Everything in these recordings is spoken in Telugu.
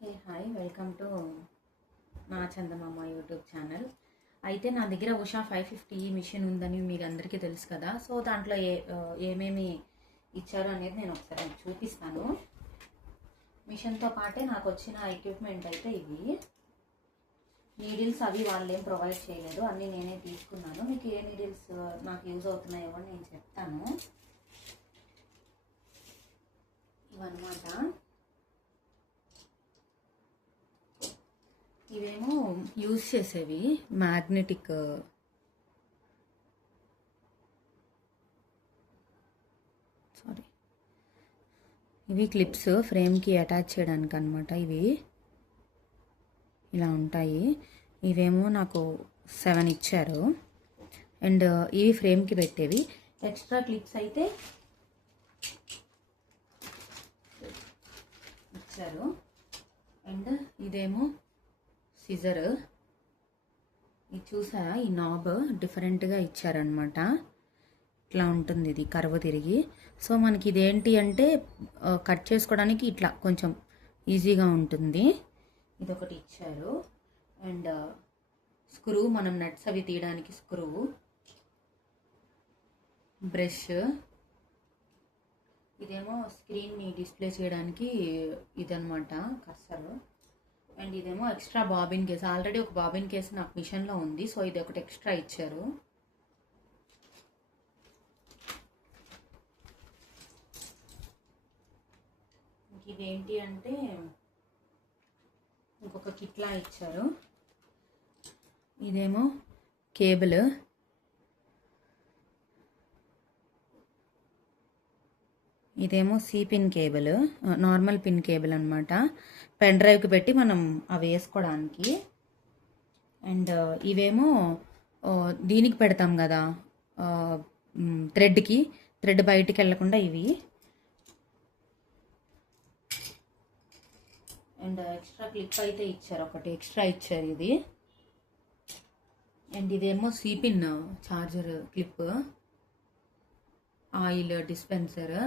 హే హాయ్, వెల్కమ్ టు నా చందమామ యూట్యూబ్ ఛానల్. అయితే నా దగ్గర ఉషా 550 మిషన్ ఉందని మీకు అందరికీ తెలుసు కదా. సో దాంట్లో ఏమేమి ఇచ్చారు అనేది నేను ఒకసారి చూపిస్తాను. మిషన్తో పాటే నాకు వచ్చిన ఎక్విప్మెంట్ అయితే ఇవి. నీడిల్స్ అవి వాళ్ళు ఏం ప్రొవైడ్ చేయలేదు, అన్నీ నేనే తీసుకున్నాను. మీకు ఏ నీడిల్స్ నాకు యూజ్ అవుతున్నాయో అని నేను చెప్తాను. ఇవన్నమాట. ఇవేమో యూజ్ చేసేవి మ్యాగ్నెటిక్, సారీ, ఇవి క్లిప్స్ ఫ్రేమ్కి అటాచ్ చేయడానికి అనమాట. ఇవి ఇలా ఉంటాయి. ఇవేమో నాకు 7 ఇచ్చారు. అండ్ ఇవి ఫ్రేమ్కి పెట్టేవి. ఎక్స్ట్రా క్లిప్స్ అయితే ఇచ్చారు. అండ్ ఇదేమో సిజర్. ఇది చూసారా, ఈ నాబ్ డిఫరెంట్గా ఇచ్చారనమాట. ఇట్లా ఉంటుంది, ఇది కర్వ్ తిరిగి. సో మనకి ఇదేంటి అంటే కట్ చేసుకోవడానికి ఇట్లా కొంచెం ఈజీగా ఉంటుంది. ఇదొకటి ఇచ్చారు. అండ్ స్క్రూ, మనం నట్స్ అవి తీయడానికి స్క్రూ, బ్రష్, ఇదేమో స్క్రీన్ని డిస్ప్లే చేయడానికి ఇదనమాట కర్సర్. అండ్ ఇదేమో ఎక్స్ట్రా బాబిన్ కేస్. ఆల్రెడీ ఒక బాబిన్ కేస్ నాకు మిషన్లో ఉంది, సో ఇది ఒకటి ఎక్స్ట్రా ఇచ్చారు. ఇదేంటి అంటే ఇంకొక కిట్లా ఇచ్చారు. ఇదేమో కేబుల్, ఇదేమో C pin cable, normal pin cable అనమాట. పెన్ డ్రైవ్కి పెట్టి మనం అవి వేసుకోవడానికి. అండ్ ఇవేమో దీనికి పెడతాం కదా, థ్రెడ్ బయటికి వెళ్ళకుండా ఇవి. అండ్ ఎక్స్ట్రా క్లిప్ అయితే ఇచ్చారు, ఒకటి ఎక్స్ట్రా ఇచ్చారు ఇది. అండ్ ఇదేమో C pin charger clip, oil dispenser.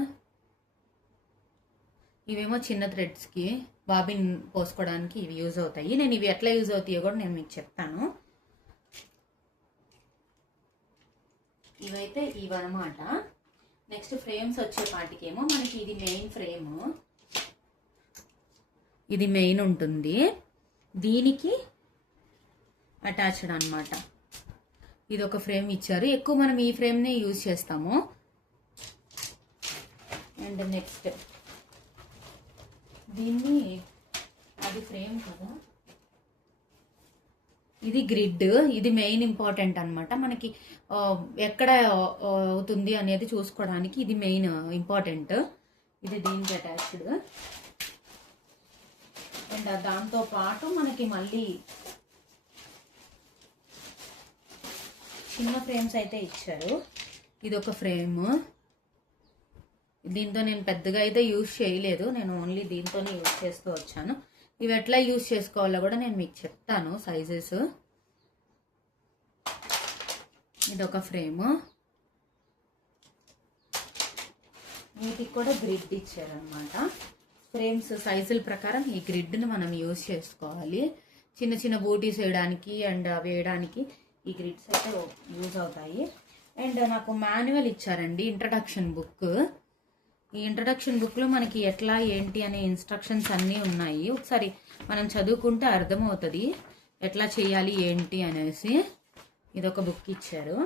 ఇవేమో చిన్న థ్రెడ్స్కి బాబిన్ పోసుకోవడానికి ఇవి యూజ్ అవుతాయి. నేను ఇవి ఎట్లా యూజ్ అవుతాయో కూడా నేను మీకు చెప్తాను. ఇవైతే ఇవన్నమాట. నెక్స్ట్ ఫ్రేమ్స్ వచ్చే పాటికేమో మనకి ఇది మెయిన్ ఫ్రేమ్, ఇది మెయిన్ ఉంటుంది, దీనికి అటాచ్డ్ అనమాట. ఇది ఒక ఫ్రేమ్ ఇచ్చారు. ఎక్కువ మనం ఈ ఫ్రేమ్నే యూజ్ చేస్తాము. అండ్ నెక్స్ట్ దీన్ని, అది ఫ్రేమ్ కదా, ఇది గ్రిడ్. ఇది మెయిన్ ఇంపార్టెంట్ అనమాట. మనకి ఎక్కడ అవుతుంది అనేది చూసుకోవడానికి ఇది మెయిన్ ఇంపార్టెంట్. ఇది దీనికి అటాచ్డ్. అండ్ దాంతో పాటు మనకి మళ్ళీ చిన్న ఫ్రేమ్స్ అయితే ఇచ్చారు. ఇది ఒక ఫ్రేమ్. దీంతో నేను పెద్దగా అయితే యూజ్ చేయలేదు, నేను ఓన్లీ దీంతోనే యూజ్ చేస్తూ వచ్చాను. ఇవి ఎట్లా యూజ్ చేసుకోవాలో కూడా నేను మీకు చెప్తాను, సైజెస్. ఇదొక ఫ్రేమ్. వీటికి కూడా గ్రిడ్ ఇచ్చారనమాట. ఫ్రేమ్స్ సైజుల ప్రకారం ఈ గ్రిడ్ని మనం యూజ్ చేసుకోవాలి. చిన్న చిన్న బూటీస్ వేయడానికి అండ్ వేయడానికి ఈ గ్రిడ్స్ అయితే యూజ్ అవుతాయి. అండ్ నాకు మాన్యువల్ ఇచ్చారండి, ఇంట్రడక్షన్ బుక్. ఈ ఇంట్రడక్షన్ బుక్లో మనకి ఎట్లా ఏంటి అనే ఇన్స్ట్రక్షన్స్ అన్నీ ఉన్నాయి. ఒకసారి మనం చదువుకుంటే అర్థమవుతుంది ఎట్లా చేయాలి ఏంటి అనేసి. ఇదొక బుక్ ఇచ్చారు.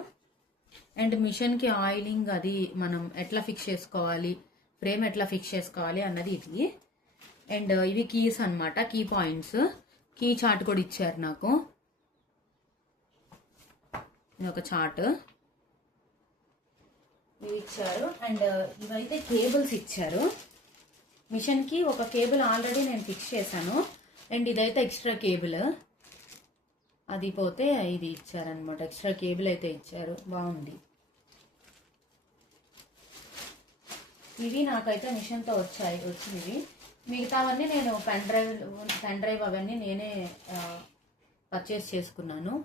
అండ్ మిషన్కి ఆయిలింగ్ అది మనం ఎట్లా ఫిక్స్ చేసుకోవాలి, ఫ్రేమ్ ఎట్లా ఫిక్స్ చేసుకోవాలి అన్నది ఇది. అండ్ ఇవి కీస్ అనమాట, కీ పాయింట్స్. కీ చార్ట్ కూడా ఇచ్చారు నాకు. ఇది ఒక చార్ట్ ఇవి ఇచ్చారు. అండ్ ఇవైతే కేబుల్స్ ఇచ్చారు. మిషన్కి ఒక కేబుల్ ఆల్రెడీ నేను ఫిక్స్ చేశాను. అండ్ ఇదైతే ఎక్స్ట్రా కేబుల్, అది పోతే ఇది ఇచ్చారనమాట. ఎక్స్ట్రా కేబుల్ అయితే ఇచ్చారు, బాగుంది. ఇవి నాకైతే మిషన్తో వచ్చినవి. మిగతావన్నీ నేను పెన్ డ్రైవ్ అవన్నీ నేనే పర్చేస్ చేసుకున్నాను.